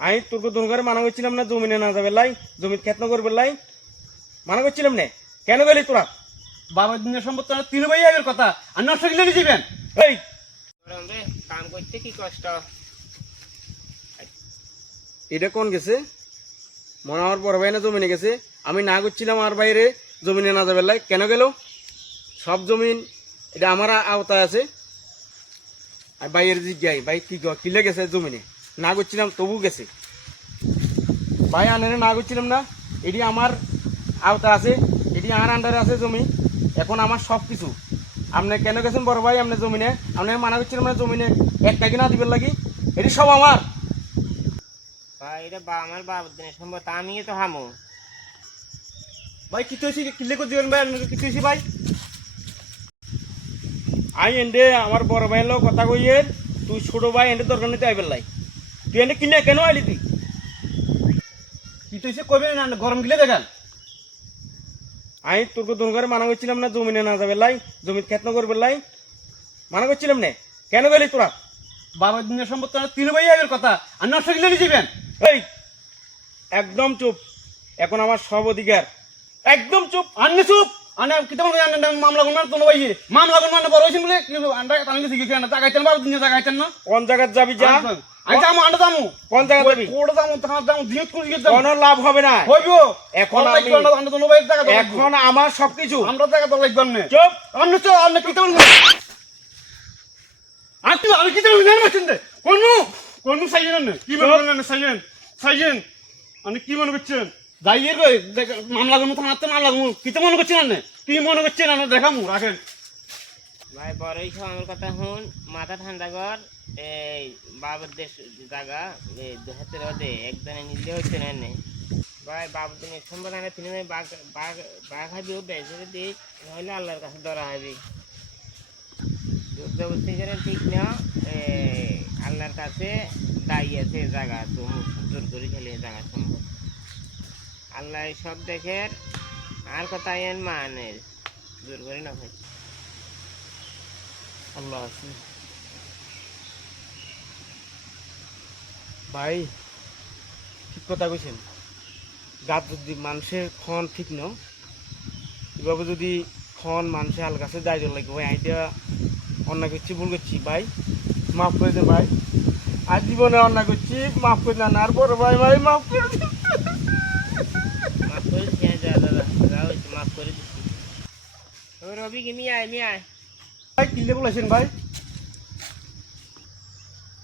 আমি তোর দোন করে মানা করছিলাম না জমিনে না যাবে লাই, জমির খেত না করবে লাই, মানা করছিলাম না। কেন গেলি তোরা? বাবার দিনের সম্পদ তো তিন ভাই আগের কথা আর নষ্ট কিনে দিবেন। এই কাম করতে কি কষ্ট। এটা কোন গেছে? মনে আমার বড় ভাই না জমিনে গেছে, আমি না করছিলাম আর বাইরে জমিনে না যাবে লাই, কেন গেল? সব জমিন এটা আমার আওতায় আছে। আর বাইরের জিজ্ঞাই ভাই কি কিলে গেছে জমিনে, না করছিলাম তবু গেছে। ভাই আনে না করছিলাম না, এটি আমার আওতা আছে, এটি আমার আন্ডারে আছে জমি, এখন আমার সব কিছু। আপনি কেন গেছেন বড় ভাই আপনি জমিনে? আপনি মানা করছিলাম না জমিনে এক টাকি না দিবেন লাগি, এটি সব আমার। ভাই এটা আমার বাবার দিনের সম্পদ, আমি তো হামু। ভাই কি হয়েছে কিলে করে দিবেন ভাই, কি হয়েছে ভাই? আই এন্ডে আমার বড় ভাইয়ের লোক কথা কইয়ে, তুই ছোট ভাই এন্ডে দরকার নিতে আইবেন লাই, তুই এন্ডে কিনে কেন আইলি তুই? কি হয়েছে কবে না গরম গিলে দেখেন। আমি তোর দোন করে মানা করছিলাম না জমিনে না যাবে লাই, জমির খেত না করবে লাই, মানা করছিলাম না। কেন গেলি তোরা? বাবার দিনের সম্পদ তো তিন ভাই আগের কথা আর নষ্ট কিনে দিবেন। এই একদম চুপ, এখন আমার সব অধিকার, একদম চুপ। আন্নে চুপ আনে কি তোমার মামলা গুণ তো ভাই মামলা গুণ মানে বড় হয়েছেন বলে কি আন্ডা তাহলে শিখে কেন জাগাইতেন বাবার দিনে জাগাইতেন না। কোন জায়গায় যাবি যা, আমি যাবো আন্ডা যাবো। কোন জায়গায় যাবি? কোড়ে যাবো তোমার যাবো দিয়ে করে গিয়ে যাবো। কোনো লাভ হবে না। হইব এখন আমি আন্ডা তো ভাই জায়গা এখন আমার সবকিছু। আমরা জায়গা তো লাগবে না। চুপ। আন্নে চুপ আন্নে কি তোমার আজকে আমি কি তোমার নিয়ে আসছেন রে কোন সাইয়েন না কি মনে করেন না সাইয়েন আমি কি মনে করছেন যাইয়ে কই মামলা গুণ তো মারতে মামলা গুণ কি তো মনে করছেন না কি মনে করছেন না দেখামু রাখেন। ভাই বড়ই সব আমার কথা শুন, মাথা ঠান্ডা কর। এই বাবার দেশ জায়গা হাতের রোদে একজনে নিলে হচ্ছে না নে। ভাই বাবার দিনের সম্পদ আনে তিনি বাঘ বাঘ বাঘ হাবি উঠে সেটা দিক নইলে আল্লাহর কাছে ধরা হবে। জবরদস্তি করে ঠিক না, আল্লাহর কাছে দায়ী আছে জায়গা, তো জোর করে খেলে জায়গা সম্ভব। আল্লাহ সব দেখে, আর কথা এন মানে জোর করে না ভাই। আল্লাহ আছে ভাই, ঠিক কথা কইছেন। গাছ যদি মানুষের খন ঠিক ন, এভাবে যদি খন মানুষের আল কাছে দায়িত্ব লাগবে ভাই, আইটা অন্যায় করছি, ভুল করছি ভাই, মাফ করে দেন ভাই। আজ জীবনে অন্যায় করছি, মাফ করে দেন। আর বড় ভাই ভাই মাফ করে দেন। মাফ করে দিচ্ছি, যা দাদা যা হয়েছে মাফ করে দিচ্ছি। ও রবি কি মিয়ায় মিয়ায় ভাই কিলে বলেছেন ভাই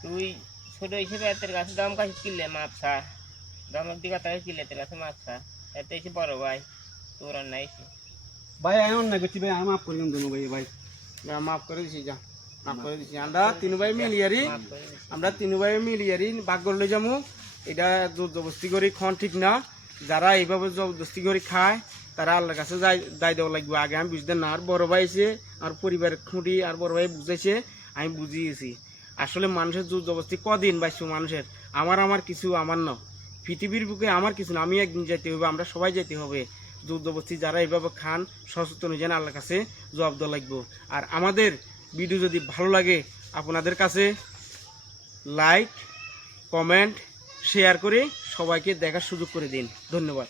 তুই ছোট হিসেবে এতের কাছে দম কাছে কিনলে মাপ ছা, দমক দিকে তাকে কিনলে এতের কাছে মাপ ছা, এতে এসে বড় ভাই তোর আর নাই এসে। ভাই আমি অন্যায় করছি ভাই আমি মাফ করে দেন ভাই ভাই মাফ করে দিছি, যা মাফ করে দিছি। আমরা তিন ভাই মিলিয়ারি, মাফ করে দিচ্ছি। আমরা তিন ভাই মিলিয়ারি ভাগ করলে যাবো। এটা জবরদস্তি করে খন ঠিক না। যারা এইভাবে জবরদস্তি করে খায় তারা আল্লাহর কাছে দায় দেওয়া লাগবে। আগে আমি বুঝতে না, আর বড় ভাই এসে আর পরিবারের খুঁটি আর বড় ভাই বুঝাইছে, আমি বুঝিয়েছি। আসলে মানুষের জোর জবরদস্তি কদিন বাইছো মানুষের, আমার কিছু আমার না, পৃথিবীর বুকে আমার কিছু না। আমি একদিন যেতে হবে, আমরা সবাই যেতে হবে। জোর জবরদস্তি যারা এইভাবে খান সচেতন হয়ে যান, আল্লাহর কাছে জবাব দেওয়া লাগবে। আর আমাদের ভিডিও যদি ভালো লাগে আপনাদের কাছে লাইক কমেন্ট শেয়ার করে সবাইকে দেখার সুযোগ করে দিন। ধন্যবাদ।